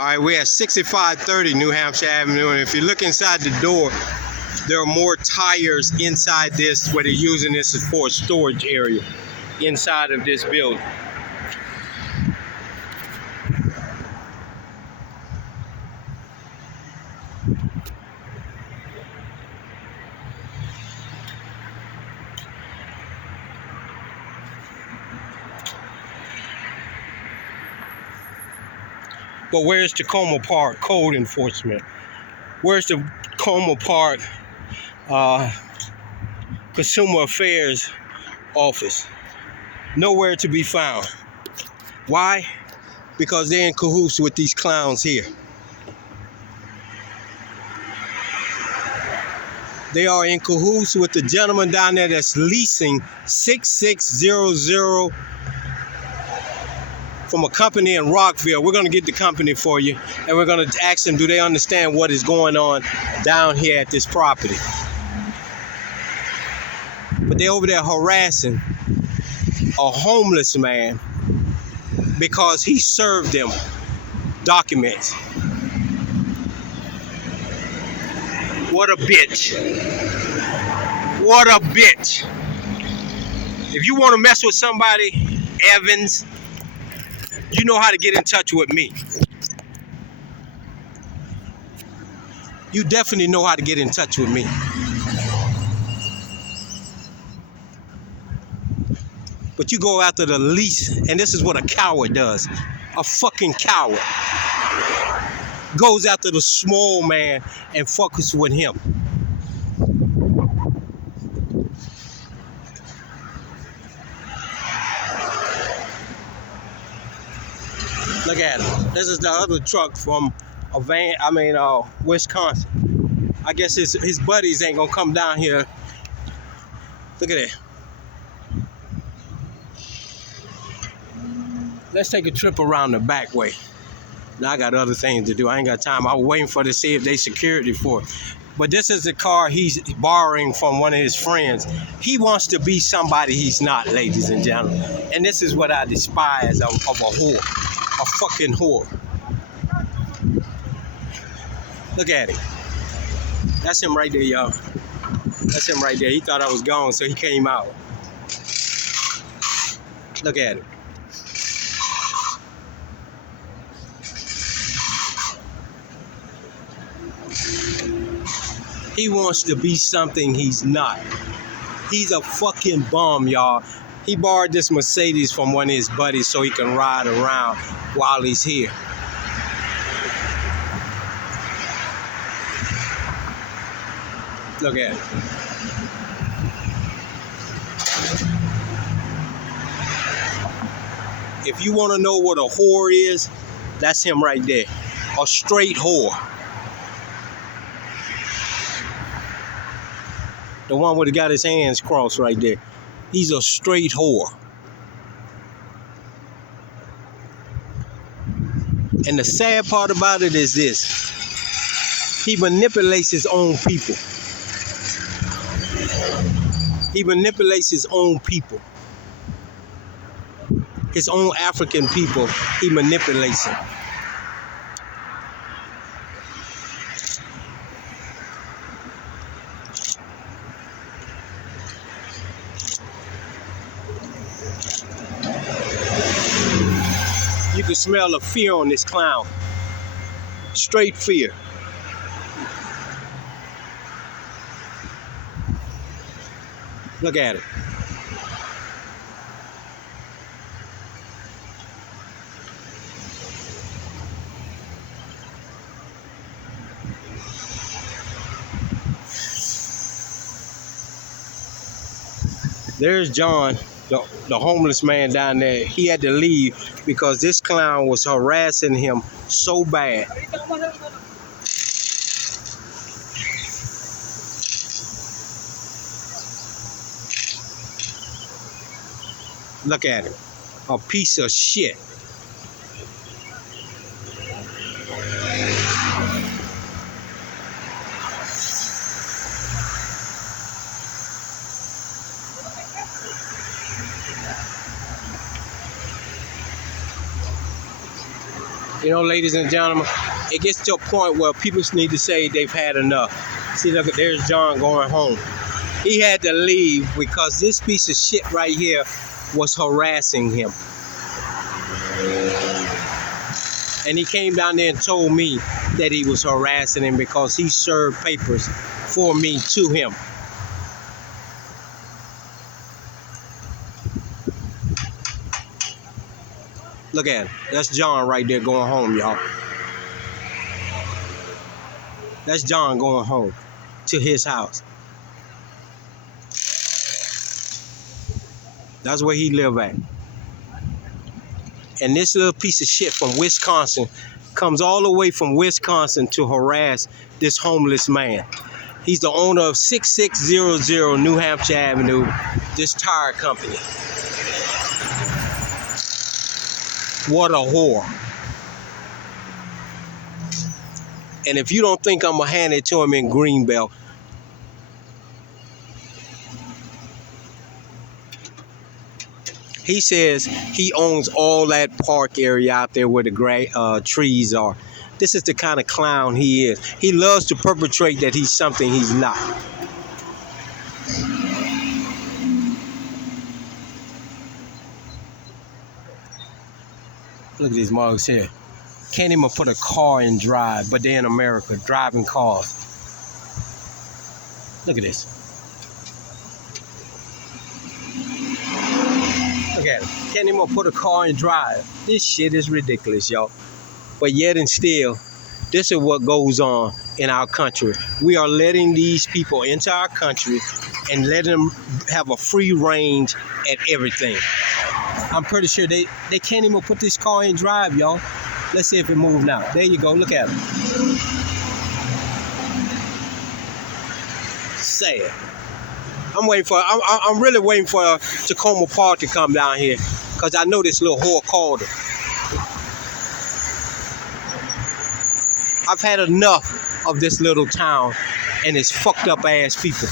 All right, we're at 6530 New Hampshire Avenue, and if you look inside the door, there are more tires inside this where they're using this as for a storage area inside of this building. But where's Takoma Park code enforcement? Where's the Takoma Park Consumer Affairs office? Nowhere to be found. Why? Because they're in cahoots with these clowns here. They are in cahoots with the gentleman down there that's leasing 6600 from a company in Rockville. We're going to get the company for you, and we're going to ask them, do they understand what is going on down here at this property? But they're over there harassing a homeless man because he served them documents. What a bitch. What a bitch. If you want to mess with somebody, Evans, you know how to get in touch with me. You definitely know how to get in touch with me. But you go after the least, and this is what a coward does. A fucking coward goes after the small man and fucks with him. Look at him. This is the other truck from Wisconsin. I guess his buddies ain't gonna come down here. Look at that. Let's take a trip around the back way. Now I got other things to do. I ain't got time. I was waiting to see if they security for it. But this is the car he's borrowing from one of his friends. He wants to be somebody he's not, ladies and gentlemen. And this is what I despise of a whore. A fucking whore. Look at him. That's him right there, y'all. That's him right there. He thought I was gone, so he came out. Look at him. He wants to be something he's not. He's a fucking bum, y'all. He borrowed this Mercedes from one of his buddies so he can ride around while he's here. Look at it. If you want to know what a whore is, that's him right there. A straight whore. The one with got his hands crossed right there. He's a straight whore. And the sad part about it is this. He manipulates his own people. He manipulates his own people. His own African people, he manipulates them. You can smell the fear on this clown. Straight fear. Look at it. There's John, the homeless man down there. He had to leave because this clown was harassing him so bad. Look at him. A piece of shit. You know, ladies and gentlemen, it gets to a point where people need to say they've had enough. See, look, there's John going home. He had to leave because this piece of shit right here was harassing him. And he came down there and told me that he was harassing him because he served papers for me to him. Look at him. That's John right there going home, y'all. That's John going home to his house. That's where he live at. And this little piece of shit from Wisconsin comes all the way from Wisconsin to harass this homeless man. He's the owner of 6600 New Hampshire Avenue, this tire company. What a whore. And if you don't think I'm going to hand it to him in Greenbelt, he says he owns all that park area out there where the trees are. This is the kind of clown he is. He loves to perpetrate that he's something he's not. Look at these mugs here. Can't even put a car in drive, but they're in America, driving cars. Look at this. Look at it. Can't even put a car in drive. This shit is ridiculous, y'all. But yet and still, this is what goes on in our country. We are letting these people into our country and letting them have a free range at everything. I'm pretty sure they can't even put this car in drive, y'all. Let's see if it moves now. There you go. Look at it. Sad. I'm really waiting for Takoma Park to come down here because I know this little whore called her. I've had enough of this little town and its fucked up ass people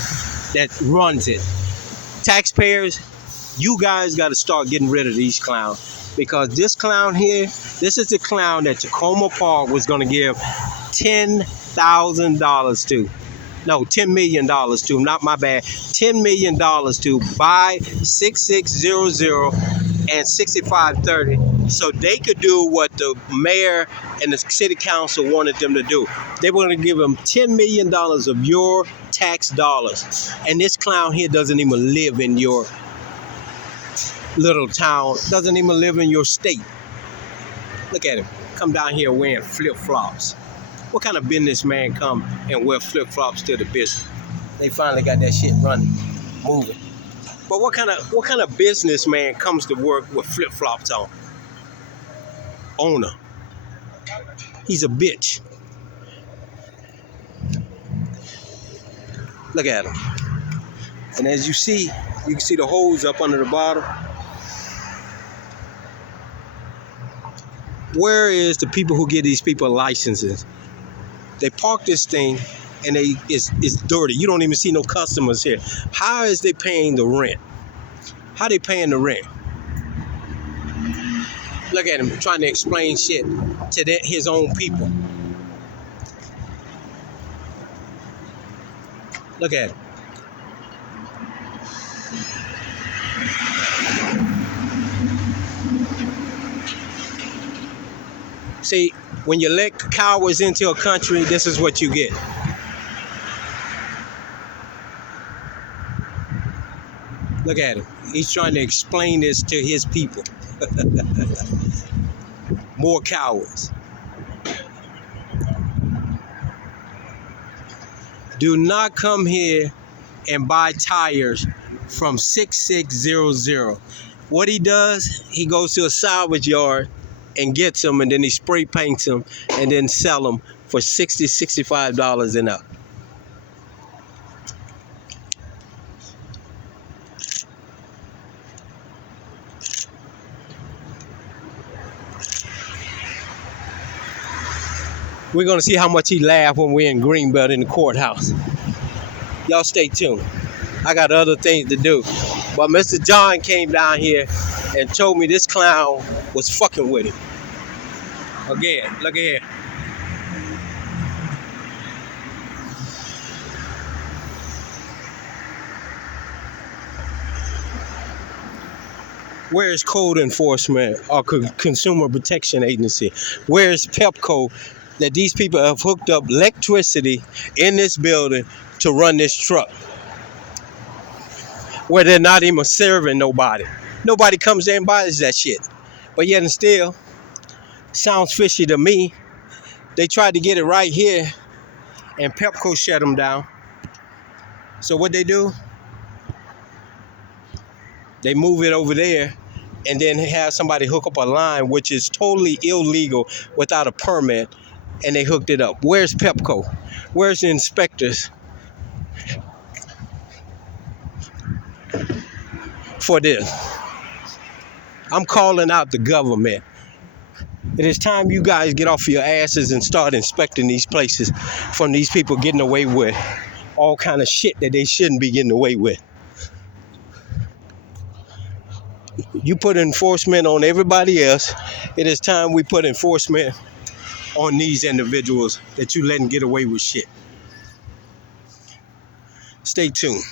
that runs it. Taxpayers, you guys got to start getting rid of these clowns because this clown here, this is the clown that Takoma Park was going to give $10,000 to. No, $10 million to, not my bad, $10 million to buy 6600 and 6530 so they could do what the mayor and the city council wanted them to do. They were going to give them $10 million of your tax dollars. And this clown here doesn't even live in your little town, doesn't even live in your state. Look at him. Come down here wearing flip-flops. What kind of businessman come and wear flip-flops to the business? They finally got that shit running, moving. But what kind of businessman comes to work with flip-flops on? Owner. He's a bitch. Look at him. And as you can see the holes up under the bottom. Where is the people who get these people licenses? They park this thing and it's dirty. You don't even see no customers here. How is they paying the rent? How they paying the rent? Look at him trying to explain shit to his own people. Look at him. See, when you let cowards into a country, this is what you get. Look at him. He's trying to explain this to his people. More cowards. Do not come here and buy tires from 6600. What he does, he goes to a salvage yard and gets them, and then he spray paints them and then sell them for $60, $65 and up. We're going to see how much he laughed when we're in Greenbelt in the courthouse. Y'all stay tuned. I got other things to do. But Mr. John came down here and told me this clown was fucking with him. Again, look at here. Where is code enforcement or consumer protection agency? Where is PEPCO that these people have hooked up electricity in this building to run this truck? Where they're not even serving nobody. Nobody comes there and buys that shit. But yet and still, sounds fishy to me. They tried to get it right here and PEPCO shut them down. So what they do? They move it over there and then have somebody hook up a line, which is totally illegal without a permit, and they hooked it up. Where's PEPCO? Where's the inspectors for this? I'm calling out the government. It is time you guys get off your asses and start inspecting these places from these people getting away with all kind of shit that they shouldn't be getting away with. You put enforcement on everybody else. It is time we put enforcement on these individuals that you letting get away with shit. Stay tuned.